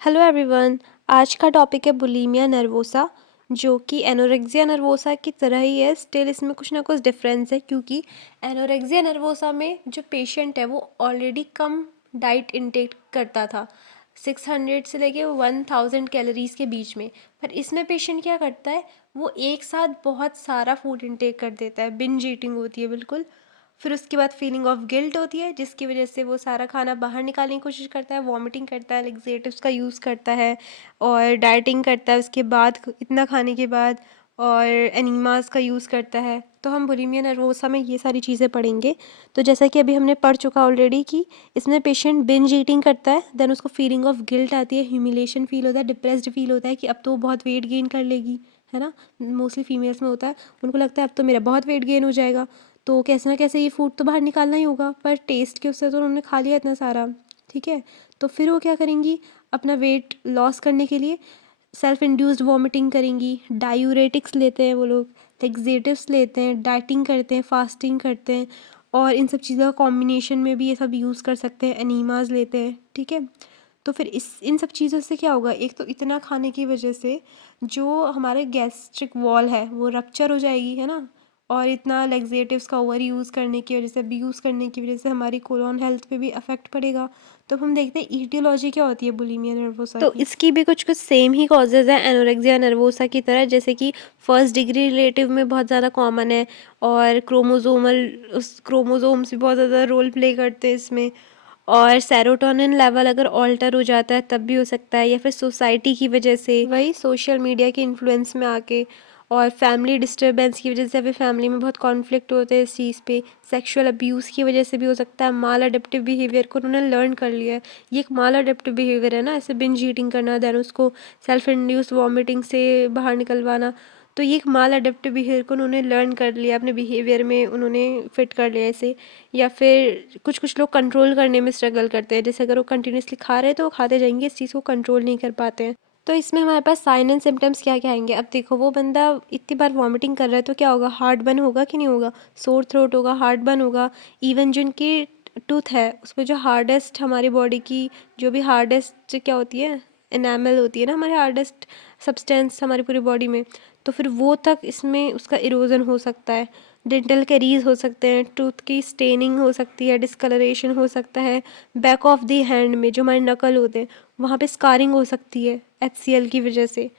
Hello everyone. आज का topic है बुलीमिया नर्वोसा, जो कि एनोरेक्सिया नर्वोसा की तरह ही है। स्टिल इसमें कुछ ना कुछ डिफरेंस है, क्योंकि एनोरेक्सिया नर्वोसा में जो पेशेंट है वो ऑलरेडी कम डाइट इनटेक करता था, 600 से लेके 1000 कैलोरीज के बीच में। पर इसमें पेशेंट क्या करता है, वो एक साथ बहुत सारा फूड इनटेक कर देता है, बिंज ईटिंग होती है बिल्कुल। फिर उसके बाद फीलिंग ऑफ गिल्ट होती है, जिसकी वजह से वो सारा खाना बाहर निकालने की कोशिश करता है, वॉमिटिंग करता है, लेक्सेटिव्स का यूज़ करता है और डाइटिंग करता है उसके बाद, इतना खाने के बाद, और एनीमास का यूज़ करता है। तो हम बुलिमिया नर्वोसा में ये सारी चीज़ें पढ़ेंगे। तो जैसा कि अभी हमने पढ़ चुका ऑलरेडी कि इसमें पेशेंट बिंज ईटिंग करता है, देन उसको फीलिंग ऑफ गिल्ट आती है, ह्यूमिलेशन फील होता है, डिप्रेस्ड फील होता है कि अब तो वो बहुत वेट गेन कर लेगी, है ना। मोस्टली फीमेल्स में होता है, उनको लगता है अब तो मेरा बहुत वेट गेन हो जाएगा, तो कैसे ना कैसे ये फूड तो बाहर निकालना ही होगा। पर टेस्ट के उससे तो उन्होंने खा लिया इतना सारा, ठीक है। तो फिर वो क्या करेंगी, अपना वेट लॉस करने के लिए सेल्फ इंड्यूस्ड वॉमिटिंग करेंगी, डायूरेटिक्स लेते हैं वो लोग, लेक्सेटिव्स लेते हैं, डाइटिंग करते हैं, फास्टिंग करते हैं, और इन सब चीज़ों का कॉम्बिनेशन में भी ये सब यूज़ कर सकते हैं, एनीमास लेते हैं, ठीक है। तो फिर इन सब चीज़ों से क्या होगा, एक तो इतना खाने की वजह से जो हमारे गैस्ट्रिक वॉल है वो रप्चर हो जाएगी, है ना। और इतना लेक्सेटिव्स का ओवर यूज़ करने की वजह से, अब्यूज़ करने की वजह से हमारी कोलोन हेल्थ पे भी अफेक्ट पड़ेगा। तो हम देखते हैं ईटियोलॉजी क्या होती है बुलिमिया नर्वोसा तो की। इसकी भी कुछ कुछ सेम ही कॉजेज़ हैं एनोरेक्सिया नर्वोसा की तरह, जैसे कि फर्स्ट डिग्री रिलेटिव में बहुत ज़्यादा कॉमन है, और क्रोमोजोम्स भी बहुत ज़्यादा रोल प्ले करते हैं इसमें। और सेरोटोनिन लेवल अगर ऑल्टर हो जाता है तब भी हो सकता है, या फिर सोसाइटी की वजह से, वही सोशल मीडिया के इन्फ्लुएंस में आके, और फैमिली डिस्टर्बेंस की वजह से, अभी फैमिली में बहुत कॉन्फ्लिक्ट होते हैं इस चीज़ पे, सेक्सुअल अब्यूज़ की वजह से भी हो सकता है। माल अडेप्टिव बिहेवियर को उन्होंने लर्न कर लिया है, ये एक माल अडेप्टिव बिहेवियर है ना, ऐसे बिंज ईटिंग करना, देन उसको सेल्फ इंड्यूस्ड वॉमिटिंग से बाहर निकलवाना। तो ये एक माल अडेप्टिव बिहेवियर को उन्होंने लर्न कर लिया, अपने बिहेवियर में उन्होंने फिट कर लिया ऐसे। या फिर कुछ कुछ लोग कंट्रोल करने में स्ट्रगल करते हैं, जैसे अगर वो कंटिन्यूसली खा रहे हैं तो वो खाते जाएंगे, इस चीज़ को कंट्रोल नहीं कर पाते हैं। तो इसमें हमारे पास साइन एंड सिम्टम्स क्या क्या आएंगे। अब देखो, वो बंदा इतनी बार वॉमिटिंग कर रहा है तो क्या होगा, हार्ट बर्न होगा कि नहीं होगा, सोर थ्रोट होगा, हार्ट बर्न होगा। इवन जो उनकी टूथ है उसमें जो हार्डेस्ट हमारी बॉडी की, जो भी हार्डेस्ट क्या होती है, एनामल होती है ना हमारे, हार्डेस्ट सब्सटेंस हमारी पूरी बॉडी में, तो फिर वो तक इसमें उसका इरोजन हो सकता है। डेंटल कैरीज हो सकते हैं, टूथ की स्टेनिंग हो सकती है, डिस्कलरेशन हो सकता है। बैक ऑफ द हैंड में जो हमारे नकल होते हैं वहाँ पे स्कारिंग हो सकती है HCl की वजह से।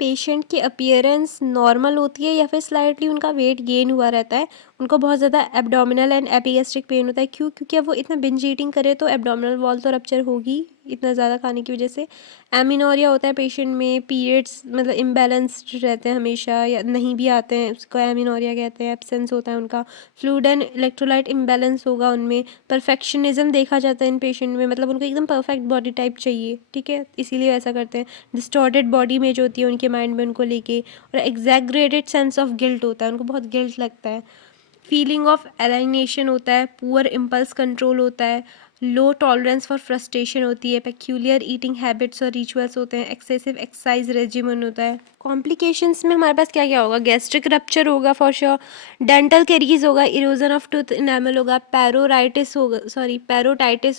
पेशेंट की अपीयरेंस नॉर्मल होती है या फिर स्लाइटली उनका वेट गेन हुआ रहता है। उनको बहुत ज़्यादा एब्डोमिनल एंड एपिगैस्ट्रिक पेन होता है। क्यों? क्योंकि अब वो इतना बिंज ईटिंग करे तो एब्डोमिनल वॉल तो रप्चर होगी इतना ज़्यादा खाने की वजह से। एमिनोरिया होता है पेशेंट में, पीरियड्स मतलब इम्बैलेंस्ड रहते हैं हमेशा, या नहीं भी आते हैं, उसको एमिनोरिया कहते हैं, एब्सेंस होता है उनका। फ्लूइड एंड इलेक्ट्रोलाइट इम्बैलेंस होगा उनमें। परफेक्शनिज्म देखा जाता है इन पेशेंट में, मतलब उनको एकदम परफेक्ट बॉडी टाइप चाहिए, ठीक है, इसीलिए ऐसा करते हैं। डिस्टॉर्टेड बॉडी इमेज होती है उनके माइंड में उनको लेके, और एग्जैगरेटेड सेंस ऑफ गिल्ट होता है, उनको बहुत गिल्ट लगता है। फीलिंग ऑफ एलाइनेशन होता है, पुअर इम्पल्स कंट्रोल होता है, लो टॉलरेंस फॉर फ्रस्ट्रेशन होती है, पेक्यूलियर ईटिंग हैबिट्स और रिचुअल्स होते हैं, एक्सेसिव एक्सरसाइज रेजिमेंट होता है। कॉम्प्लिकेशंस में हमारे पास क्या क्या होगा, गैस्ट्रिक रप्चर होगा फॉर श्योर, डेंटल कैरीज होगा, इरोजन ऑफ टूथ इनेमल होगा, पैरोटाइटिस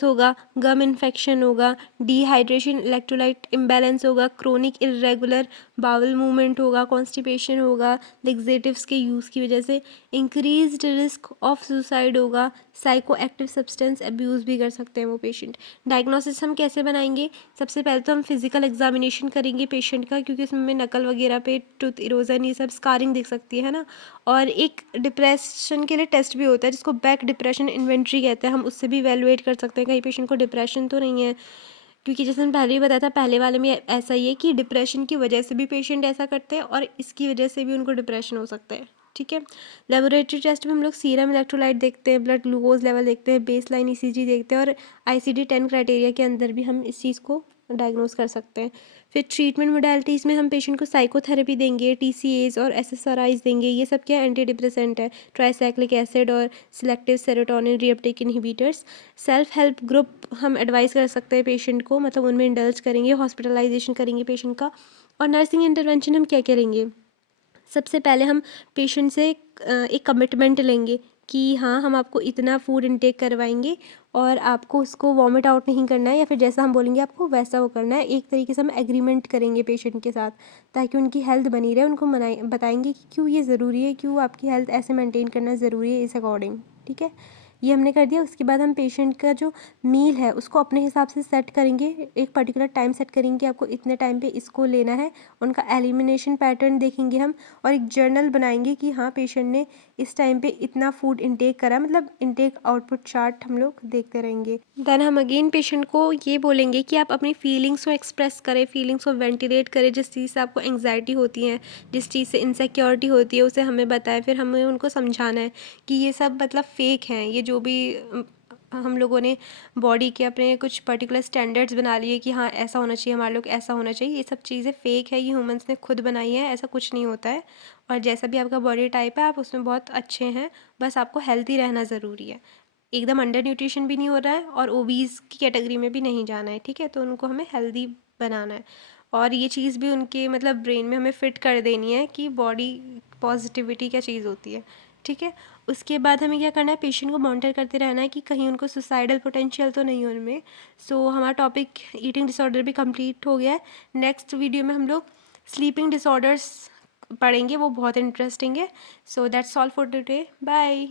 होगा, गम इन्फेक्शन होगा, डिहाइड्रेशन, इलेक्ट्रोलाइट इम्बैलेंस होगा, क्रोनिक इरेगुलर बाउल मूवमेंट होगा, कॉन्स्टिपेशन होगा लेक्सेटिव्स के यूज़ की वजह से, इंक्रीज्ड रिस्क ऑफ सुसाइड होगा, साइको एक्टिव सब्सटेंस अब्यूज़ भी कर सकते हैं वो पेशेंट। डायग्नोसिस हम कैसे बनाएंगे, सबसे पहले तो हम फिजिकल एग्जामिनेशन करेंगे पेशेंट का, क्योंकि उसमें नकल वगैरह पे टूथ इरोजन ये सब स्कारिंग दिख सकती है ना। और एक डिप्रेशन के लिए टेस्ट भी होता है जिसको बैक डिप्रेशन इन्वेंट्री कहते हैं, हम उससे भी इवेलुएट कर सकते हैं कहीं पेशेंट को डिप्रेशन तो नहीं है। क्योंकि जैसे मैंने पहले ही बताया था, पहले वाले में ऐसा ही है कि डिप्रेशन की वजह से भी पेशेंट ऐसा करते हैं और इसकी वजह से भी उनको डिप्रेशन हो सकता है, ठीक है। लेबोरेटरी टेस्ट में हम लोग सीरम इलेक्ट्रोलाइट देखते हैं, ब्लड ग्लूकोज लेवल देखते हैं, बेसलाइन ECG देखते हैं, और ICD-10 क्राइटेरिया के अंदर भी हम इस चीज़ को डायग्नोज कर सकते हैं। फिर ट्रीटमेंट मोडालिटीज़ में हम पेशेंट को साइकोथेरेपी देंगे, TCAs और SSRIs देंगे, ये सब क्या एंटी डिप्रेसेंट है, ट्राइसाइक्लिक एसिड और selective serotonin reuptake inhibitors. Self help group हम एडवाइस कर सकते हैं पेशेंट को, मतलब उनमें इंडल्ज करेंगे, हॉस्पिटलाइजेशन करेंगे पेशेंट का। और नर्सिंग इंटरवेंशन हम क्या करेंगे, सबसे पहले हम पेशेंट से एक कमिटमेंट लेंगे कि हाँ, हम आपको इतना फूड इनटेक करवाएंगे और आपको उसको वॉमिट आउट नहीं करना है, या फिर जैसा हम बोलेंगे आपको वैसा वो करना है। एक तरीके से हम एग्रीमेंट करेंगे पेशेंट के साथ, ताकि उनकी हेल्थ बनी रहे। उनको बताएंगे कि क्यों ये ज़रूरी है, क्यों आपकी हेल्थ ऐसे मेंटेन करना ज़रूरी है इस अकॉर्डिंग। ठीक है, ये हमने कर दिया। उसके बाद हम पेशेंट का जो मील है उसको अपने हिसाब से सेट करेंगे, एक पर्टिकुलर टाइम सेट करेंगे कि आपको इतने टाइम पे इसको लेना है। उनका एलिमिनेशन पैटर्न देखेंगे हम, और एक जर्नल बनाएंगे कि हाँ, पेशेंट ने इस टाइम पे इतना फूड इंटेक करा, मतलब इंटेक आउटपुट चार्ट हम लोग देखते रहेंगे। देन हम अगेन पेशेंट को ये बोलेंगे कि आप अपनी फीलिंग्स को एक्सप्रेस करें, फीलिंग्स को वेंटिलेट करें। जिस चीज़ से आपको एंग्जाइटी होती है, जिस चीज़ से इनसिक्योरिटी होती है, उसे हमें बताएं। फिर हमें उनको समझाना है कि ये सब मतलब फेक हैं, ये जो भी हम लोगों ने बॉडी के अपने कुछ पर्टिकुलर स्टैंडर्ड्स बना लिए कि हाँ ऐसा होना चाहिए, हमारे लोग ऐसा होना चाहिए, ये सब चीज़ें फेक है, ये ह्यूमंस ने खुद बनाई है, ऐसा कुछ नहीं होता है। और जैसा भी आपका बॉडी टाइप है आप उसमें बहुत अच्छे हैं, बस आपको हेल्दी रहना ज़रूरी है। एकदम अंडर न्यूट्रिशन भी नहीं हो रहा है और ओबीज की कैटेगरी में भी नहीं जाना है। ठीक है, तो उनको हमें हेल्दी बनाना है। और ये चीज़ भी उनके मतलब ब्रेन में हमें फिट कर देनी है कि बॉडी पॉजिटिविटी क्या चीज़ होती है। ठीक है, उसके बाद हमें क्या करना है, पेशेंट को मॉनिटर करते रहना है कि कहीं उनको सुसाइडल पोटेंशियल तो नहीं है उनमें। सो हमारा टॉपिक ईटिंग डिसऑर्डर भी कंप्लीट हो गया है। नेक्स्ट वीडियो में हम लोग स्लीपिंग डिसऑर्डर्स पढ़ेंगे, वो बहुत इंटरेस्टिंग है। So that's all for today, bye.